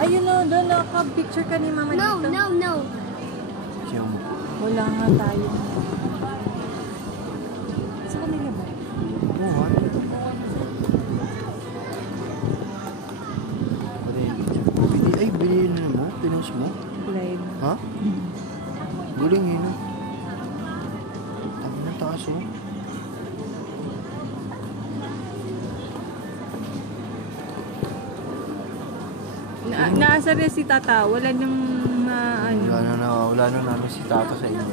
Ayun o, doon nakapicture ka ni Mama No, dito. no, no. Siya mo. Wala nga tayo. Sa kanila ba? Oo, ha? Ay, binili na mo? Pinost mo? Live. Ha? Guling yun, no? Tabi ng taas, oh. Naasa rin si Tata. Wala nang ano. Wala na namin si Tato sa inyo.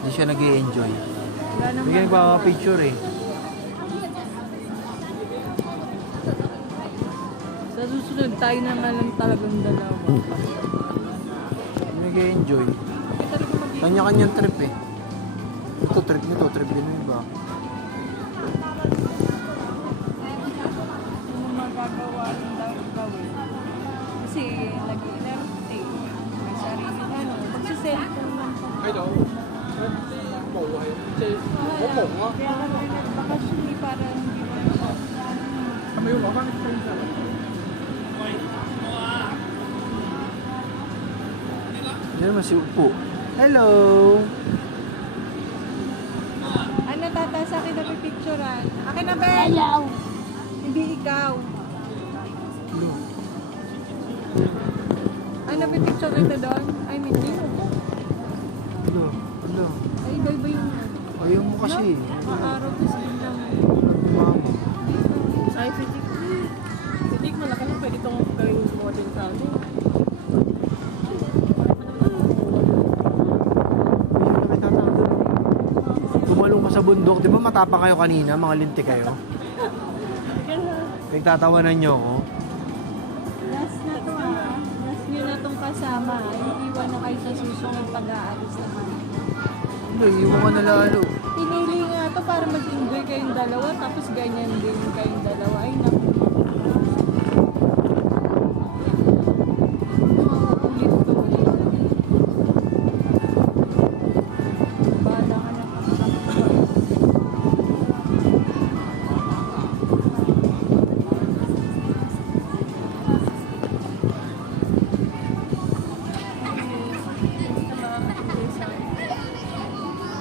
Hindi siya nag-i-enjoy. Wala nang Bigyan pa mga picture, eh. Sa susunod, tayo na nga lang talagang dalawa. Hindi nag-i-enjoy. Talaga mag-iwan. Kanya-kanyang trip, eh. Ito, trip nito. Trip din ng iba. Ano magagawa ng gawin? Kasi nag-inerte. May sarili na. Magsiselfone lang pa.喺度，冇係即係好忙咯。 Kaya ka rin nagbakasyon eh, para hindi mo na siya. 係咪要攞翻啲飛上嚟？ Diyan naman si Upo. Hello! Ano Tata, sa akin na pipicturean? Akin na, Ben! Hello. Hindi ikaw. Hello. Ano pipicture kita doon? Ay, hindi. Hello. Hello. Ay, iba yung Ayaw mo kasi. araw ko sila lang. Mama. Ay, pitik. Pitik, malaki na pwede itong gawin mo din sa akin. Tumalong ka sa bundok. Di ba matapang kayo kanina? Mga linti kayo. Nagtatawanan niyo ako. Last na to Last nyo na itong kasama. Iiwan na kayo sa susunod pag-aalis naman. Hindi, iwan ka na lalo. Pinili nga to para mag-enjoy kayong dalawa, tapos ganyan din kayong dalawa. Ay, naku. Ulit to ulit. Bahala ka na.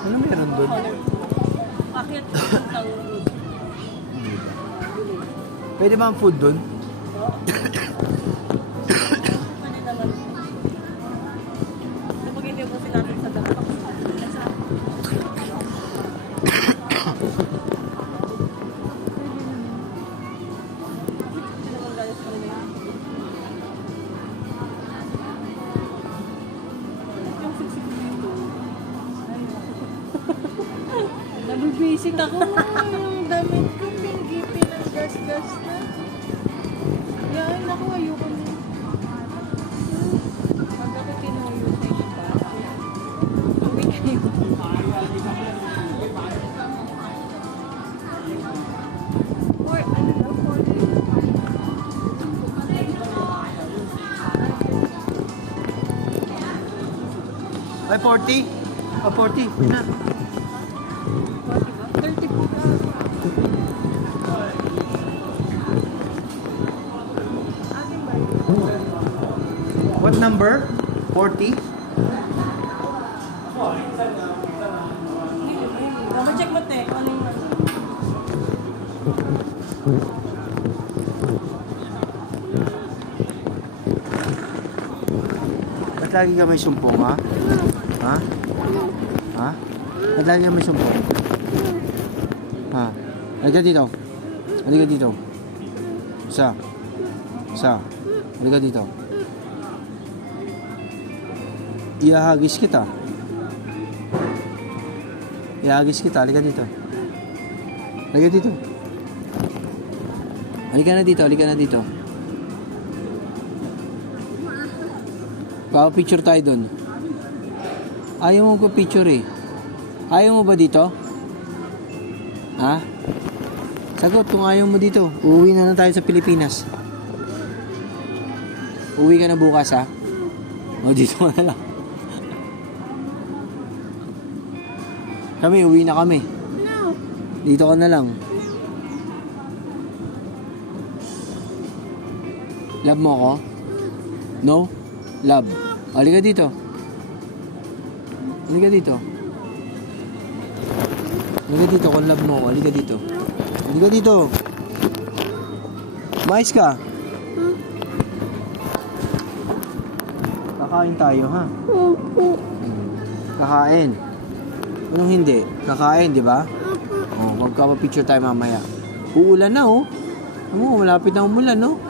Ano meron doon? Bakit ito? Pwede ba ang food doon? Ano naman? Napaghindi mo si natin sa dalawa. Nabibisit ako. Yung damit ko, pinggipin ng gas-gas na. Yan, naku, ayoko na. Pag ako tinuyo sa iba, uwi kayo. Or, ano na, Ay, 40? Ah, 40. Yun na. 30 po. Akin ba? What number? 40? Check mo, te. Ano yung Ba't lagi ka may sumpong, ha? Ha? Ha? Ba't lagi ka may sumpong? Ha? Halika dito. Halika dito. Isa. Halika dito. Ihahagis kita. Halika dito. Halika dito. Halika na dito. Picture tayo dun. Ayaw mo ko picture eh. Ayaw mo ba dito? Ha? Sagot kung ayaw mo dito. Uuwi na tayo sa Pilipinas. Uwi ka na bukas, ha? O, dito ka na lang. Uwi na kami. No. Dito ka na lang. Love mo ako? No? Love. Halika dito. Halika dito. Halika dito kung love mo. Halika dito. Halika dito. Mais ka. Kakain tayo, ha? Kakain. Anong hindi? Kakain, di ba? Oh, magkapapicture tayo mamaya. Uulan na, oh. Oo, malapit na umulan, no?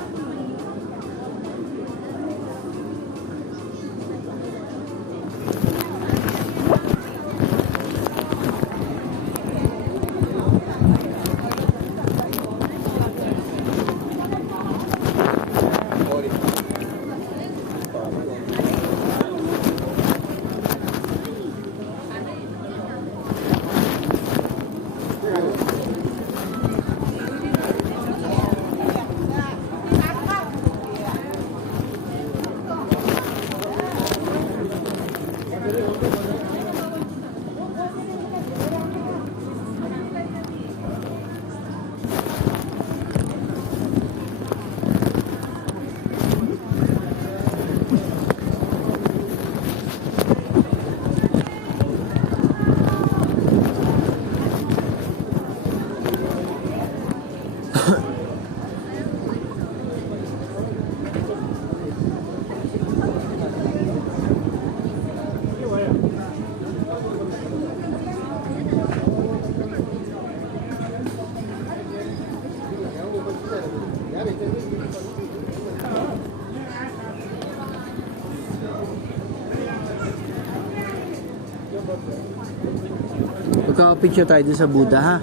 Magkaka-picture tayo dun sa Buddha, ha?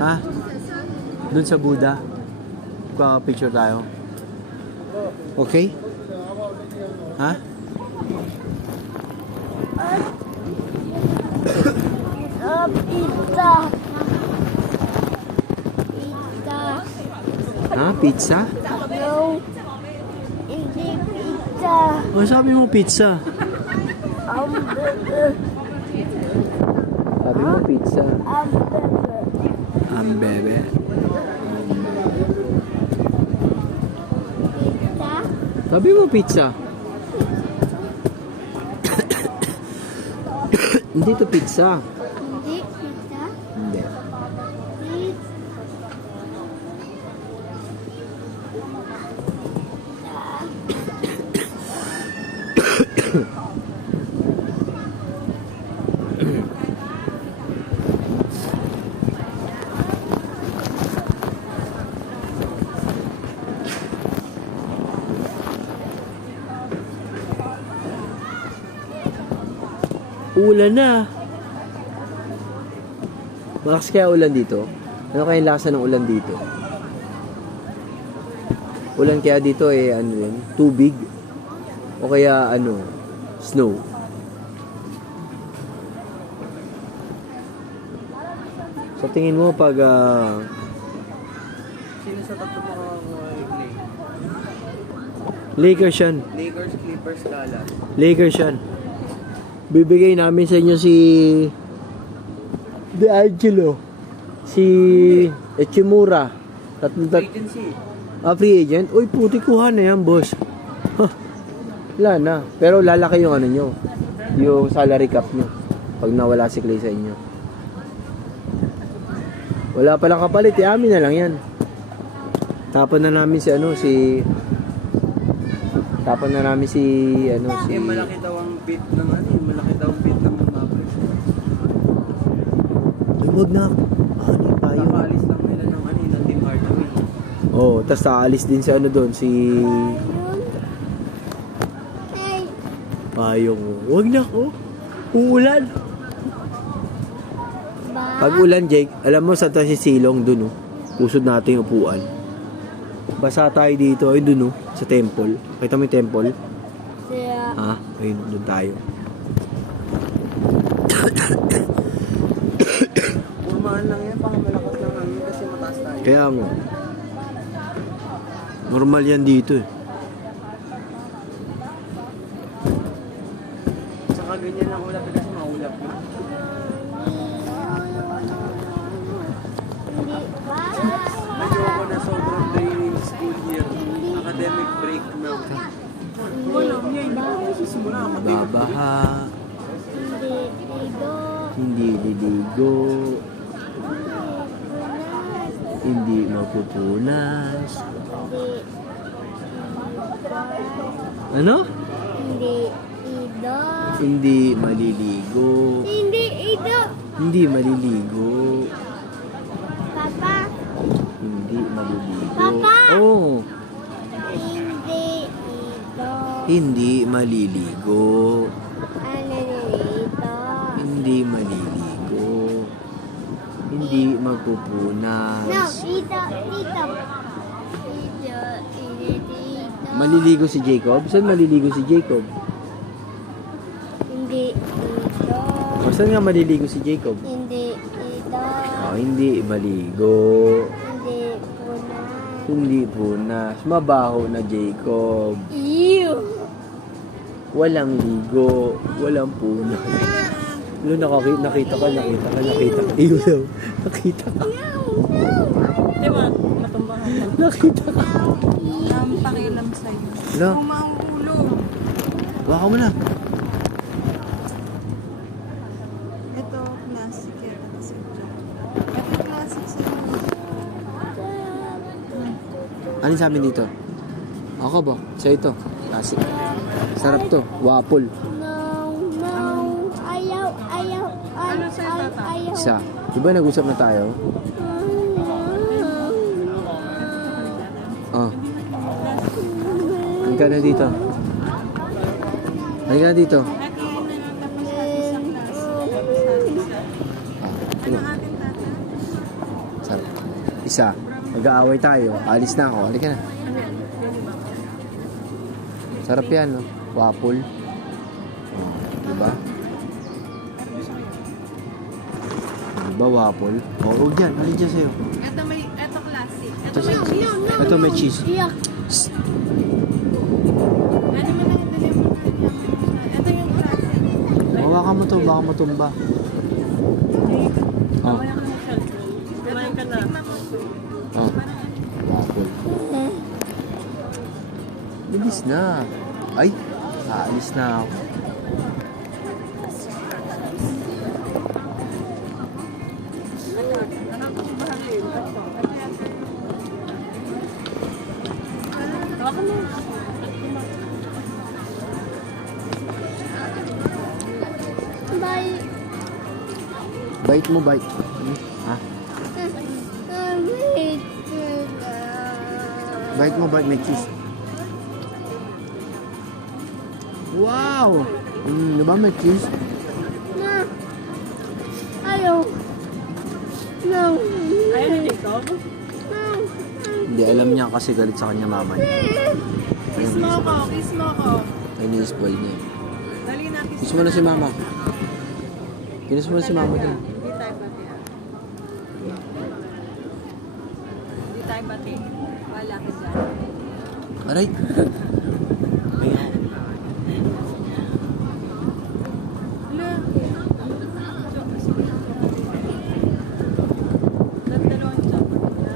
Ha? Dun sa Buddha. Magkaka-picture tayo. Okay? Ha? Pizza. Pizza. Ha? Pizza? No. Hindi pizza. O, sabi mo pizza. Hamburger. Sabi mo pizza. Hamburger. Bebe. Pizza. Sabi mo pizza. Hindi to pizza. Hindi pizza. Hindi. Ulan na. Malakas kaya ulan dito? Ano kaya yung lasa ng ulan dito? Ulan kaya dito ano yun? Tubig? O kaya snow? Sa tingin mo pag Sino sa tatlo makakuha yung Lakers yan. Lakers, Clippers, Dallas. Lakers yan. Bibigay namin sa inyo si De Angelo, si Echimura, Agency. free agent. Uy, puti kuha na yan, boss. Wala na. Pero lalaki yung nyo, yung salary cap nyo pag nawala si Clay sa inyo. Wala palang kapalit, amin na lang yan. Tapon na namin si Malaki daw ang bid ng malaki daw ang bid ng Mavericks. Ay, wag na. Payo. Nakaalis lang nila ng Tim Hardaway. Oh, tas aalis din si doon, si Hey. Payong. Wag na ko. Uulan. Pag ulan, Jake, alam mo sa si Silong dun, oh. Usod natin yung upuan. Basa tayo dito, ay dun, oh, sa temple. Kita mo yung temple? Yeah. Ha? Ayun, dun tayo. Purmaan lang yan, baka malakas lang hangin kasi mataas tayo. Kaya nga. Normal yan dito, eh. Saka ganyan lang ulap kasi maulap na. Ayoko na sobrang draining school year. Pandemic break na. Wala, niya iba ako sisimula. Babaha. Hindi ido. Hindi liligo. Hindi unas. Hindi mapupunas. Ano? Hindi ido. Hindi maliligo. Hindi ido. Hindi maliligo. Papa. Hindi maliligo. Papa! Oh, Hindi ido. hindi maliligo. Ano ito? Hindi maliligo. Hindi magpupunas. No, dito. Dito. Dito. Maliligo si Jacob? Saan maliligo si Jacob? Hindi ito. O, saan nga maliligo si Jacob? Hindi ito. Oh, hindi maligo. Hindi puna. Hindi punas. Mabaho na Jacob. Ew. Walang ligo. Walang punas. Lo, nakita ka. Iyo daw. Nakita ka. Di ba? Matumbahan lang. Nakita ka. Ang pakialam sa'yo. Lo, Kung mauulo. baka mo na. Ito, classic yan. Ito, classic sa'yo. Ano sabi dito? Ako ba? Sa ito. Kasi sarap to. Waffle. No, no. Ayaw, ayaw, Ano sa'yo, Papa? ayaw. Isa. Diba nag-usap na tayo? Oh. Halika na dito. Halika na dito. Ano ating tata? Sarap. Isa. Mag-aaway tayo. Alis na ako. Halika na. Sarap yan, no? Waffle. Oh, diba? Diba waffle? Oo, huwag yan. Halika dyan sa'yo. Ito classic. Ito, ito may cheese. Iyak. Ano mo nang dali mo na. Ito yung classic. Hawakan mo to. Baka matumba. Oh. Kumain ka na. Oh. Waffle. Bilis na. Ay, aalis na ako. Hawakan mo. Bye. Bite mo, bite. Ha? Bite mo, bite. May cheese. Wow! Diba may cheese? No. Ayaw. No. Ayaw ni Jacob? No. Hindi, alam niya kasi galit sa kanya mama niya. Kiss mo ako. Kiss mo ako. Ay, ni-spoil niya. Dali na kiss. Kiss mo na si mama. Kiss mo na si mama din. Hindi tayo bati. Hindi tayo bati. Wala ka dyan. Aray! Hala. Dalawang chocolate na.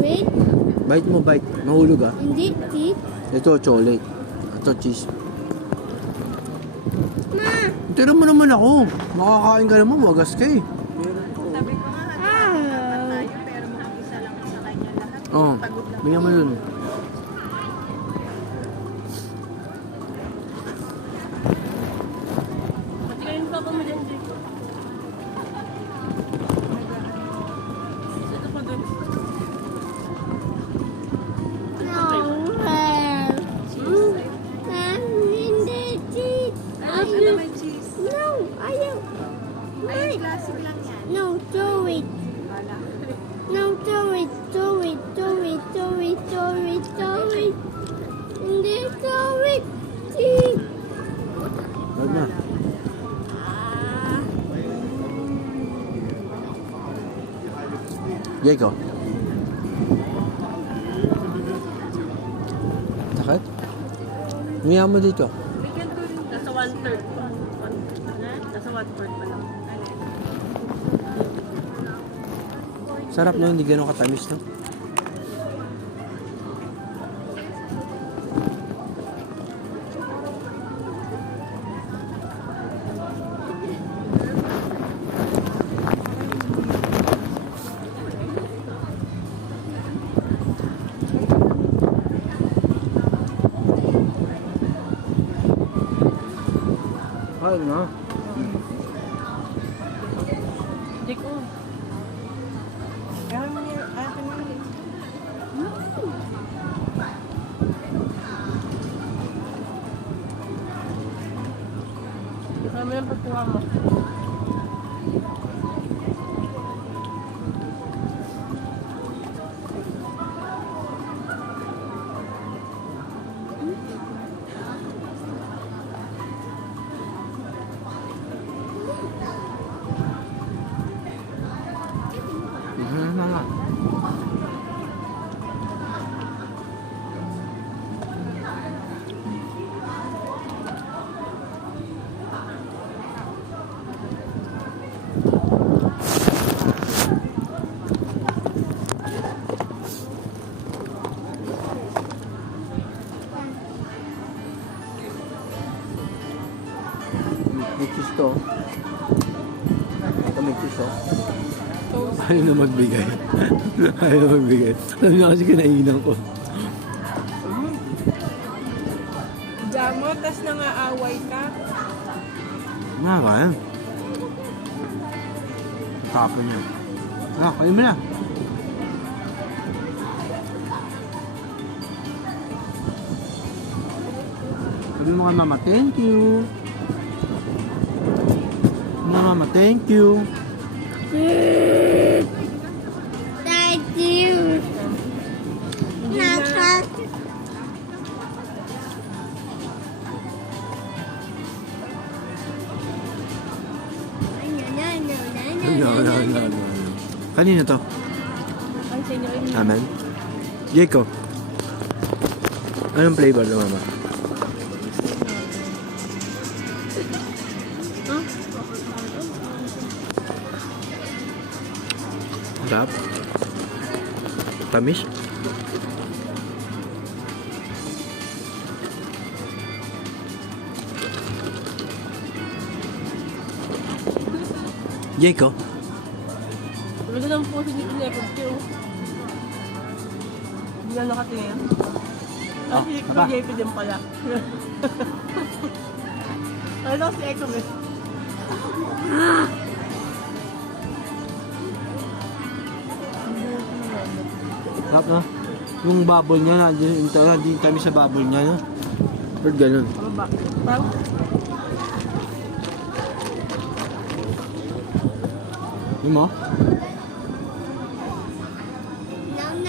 Wait. Bite mo, bite. Mahulog ah. Hindi. Tit. Ito, chocolate. Ito, cheese. Ma. Tira mo naman ako. Makakain ka naman, wagas ka eh. Sabi ko nga, Ah. tayo, pero mukhang isa lang sa kanya lahat. Oo, bigyan mo dun. Patikain pa ako mo dyan, Jake. Ito pa dun. No. Hindi. Tit. Ano may cheese? No. Ayaw. Ay, classic lang yan. No. Throw it. Wala. No. Throw it. Throw it. Throw it. Throw it. Throw it. Throw it. Hindi. Throw it. Tit. Wag na. Jacob. Takot? Umiyak mo dito. We can do rin. Nasa 1/3 pa. Nasa 1/4 pa lang. Sarap na, hindi ganun katamis, no? Ay, no? Jake, oh. Kaya mo niya, ate mo niya. Kaya mo yung pagkuha mo. Mama. May cheese to. Ito may cheese, oh. Ayaw na magbigay. Ayaw na magbigay. Alam niya kasi kinainan ko. Jamo, tas nangaaway ka. Nga ba yan? Tapon niya. Kain mo na. Sabi mo kay mama, thank you. Mama, thank you. Thank you. Naka. No. Kanina to? Ay, sa inyo yun. Amen. Jacob. Anong flavor na mama? Sarap. Tamis. Jacob. Talaga lang po si Jacob Q. Hindi na nakatingin. Oh, Si baba. JP din pala. Ano si Jacob eh? Sarap na. Yung bubble niya, nandiyan kami sa bubble niya. No? Pero ganun. Ano ba? Parang Yung mo?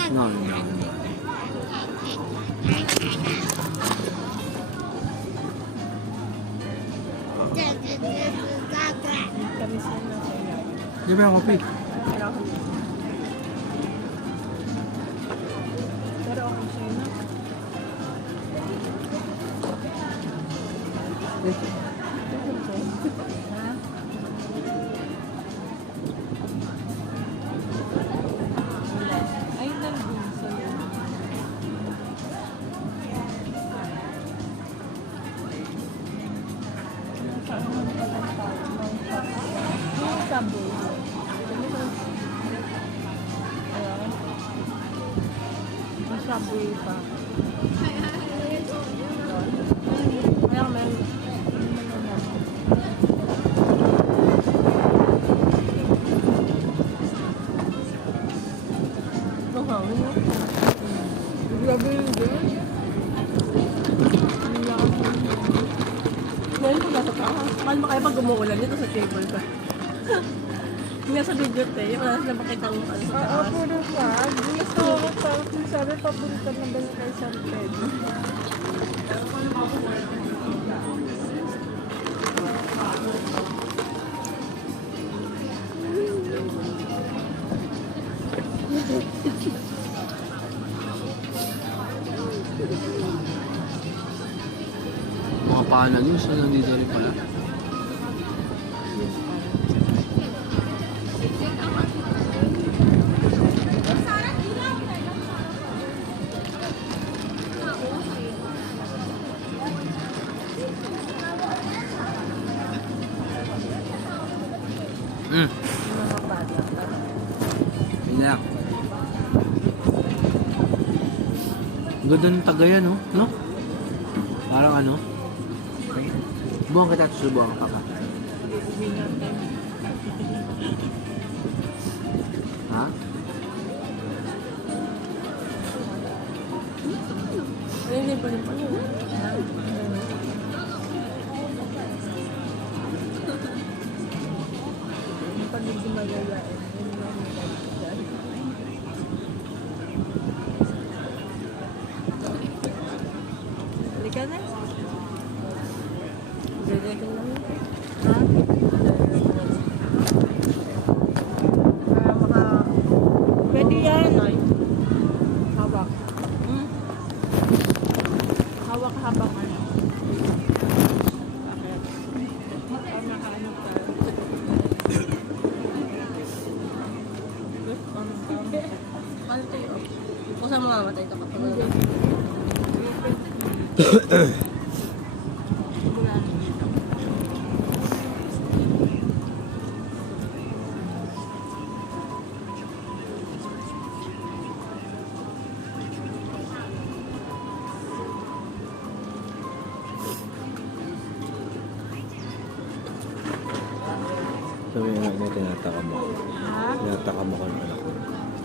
No. No. kami sila na sa inyo. Di ba yung coffee? Pero ako yun. Pero ako siya na. Ha? Wala. Ay, nandun sa'yo. Yung Subway. Ayan. Yung Subway pa. Ayan, meron. Grabe yun din. Ngayon ko nasa taas. Paano ba kaya pag umuulan dito sa table ka? Hindi nga sa video tayo, wala sila makitang ano sa taas. Puro fog. Gusto ko parang sabi papunta na ba kay San Pedro? Mga paanan yun, so nandito rin pala. Relax. Ganda ng Tagayan, no? No? Parang ano? Subukan kita, susubukan ka pa. Ha? Hindi pa rin pa yun. Pag hindi magayain, yun lang yung magayain. Halika na. Gagawin ko lang yun. Ha? Pwede yan. Hawak. Hawak habang ano. Bakit? Para makaano ka. Paano tayo? Kung saan mamamatay ka kapag ano? Sabi nga, tinatakam mo. Ha? Tinatakam mo ng anak ko.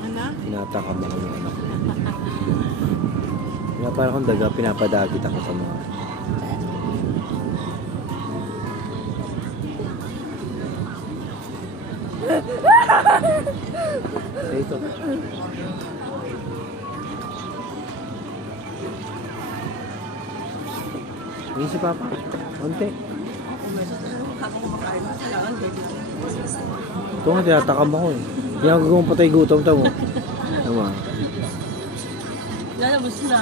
Ano? Tinatakam mo ng anak ko. Kaya parang kung daga, pinapadagit ako sa mga... Say ito. Hindi si Papa. Konti. Ito nga, tinatakam ako eh. Hindi ako gawang patay gutom. Tama. Tama. Lalabas na.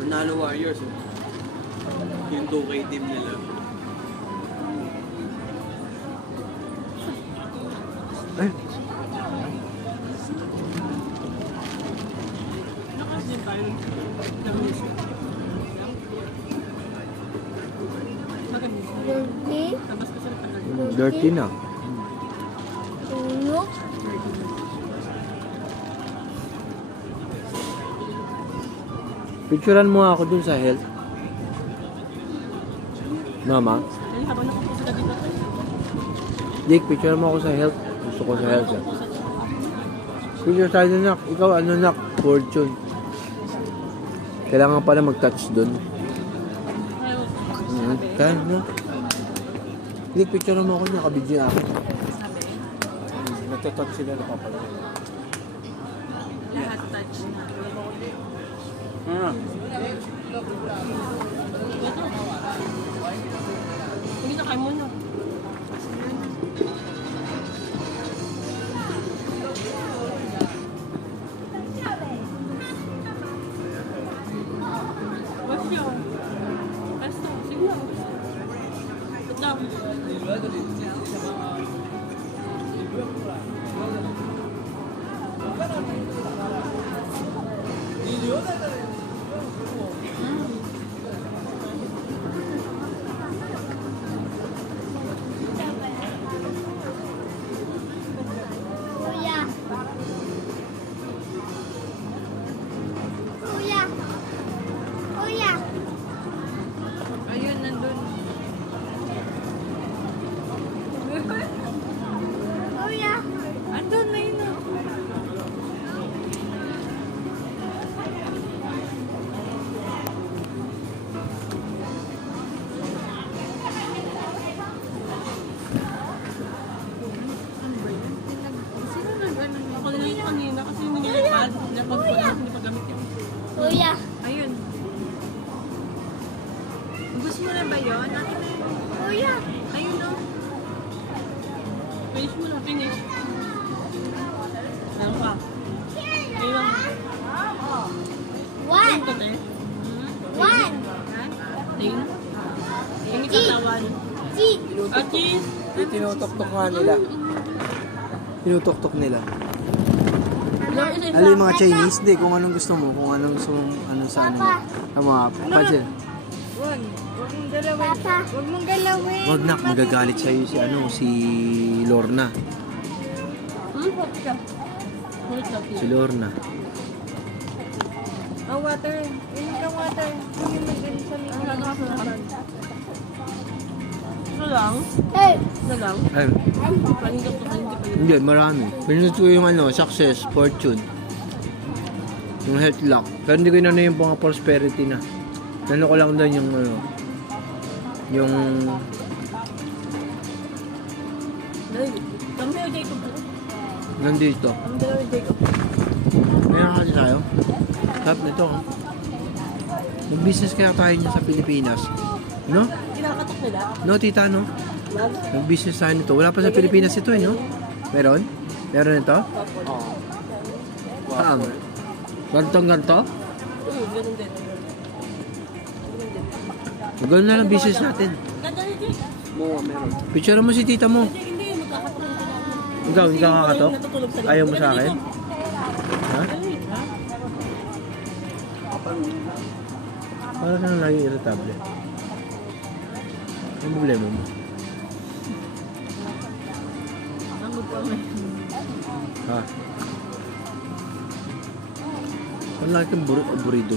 Manalo Warriors. Yung 2K team nila. Eh, Nakas din tayo ng music. Bakit music? Dirty. Tapos kasi natagal. dirty na. Tulog. Picturean mo ako dun sa health. Mama, Dahil habang nakupo sila dito tayo. Dick, picture mo ako sa health. Gusto ko sa health. Picture tayo nak. Ikaw ano nak? Fortune. Kailangan pala mag-touch dun. Ayaw. Kaya na. Dick, picture mo ako niya. Kabidyo ako. Sabi. Nagtatouch sila na papala. Lahat touch na. Ah. Hindi na kayo muna. What's your? Pesto, sige lang. Ito. Kuya. Kuya. Kuya. Ayun, nandun. Kuya. Andun na yun. Sino nag-ano? Ako na yung kanina kasi yung nilipad. Napag ko lang, hindi pa gamit yun. Kuya. Ayun. Gusto mo na ba yun? Akin na yun. Kuya. Ayun o. Finish mo na, finish. Meron pa. May mga... One. Ito, te. One. Ting. Yung ikatawan. Cheese. Ah, cheese. Tinutok-tok nga nila. Tinutok-tok nila. Ilang isa-isa. Ano yung mga Chinese? Di, kung anong gusto mo. Kung anong gusto mong ano sa ano. Ang mga puzzle. Wag. Huwag mong galawin. Papa. Huwag mong galawin. Wag na, magagalit sa'yo si ano, si Lorna. Wait lang, Si Lorna. Oh, water. Inom kang water. Hindi mo din sa mga Ito lang. Hey. Ito lang. Ay, Paningap to, hindi pa yun. hindi, marami. Pinunod ko yung ano, success, fortune. Yung health luck. Pero hindi ko inano yung mga prosperity na. Ano ko lang doon yung ano, yung Dali. Kami o Jacob. nandito. Kami dalawa ni Jacob. Meron kasi tayo. Tap nito. Oh. Mag-business kaya tayo niya sa Pilipinas. No? Kinakatok nila. No, tita, no? Love. Mag-business tayo nito. Wala pa sa Pilipinas ito, no? Meron? Meron ito? Oo. Saan? Ganto? Ganun din. Ganun na lang business natin. Ganda ni Jake. Oo, meron. Picture mo si tita mo. Hindi, magkakatok na sila. Ikaw, hindi ka kakatok? Natutulog sa likod. Ayaw mo sa akin? Ha? Dali, ha? Para ka nang lagi irritable. Ano problema mo? Ang magpamay. Ha? Ano lagi kang aburido?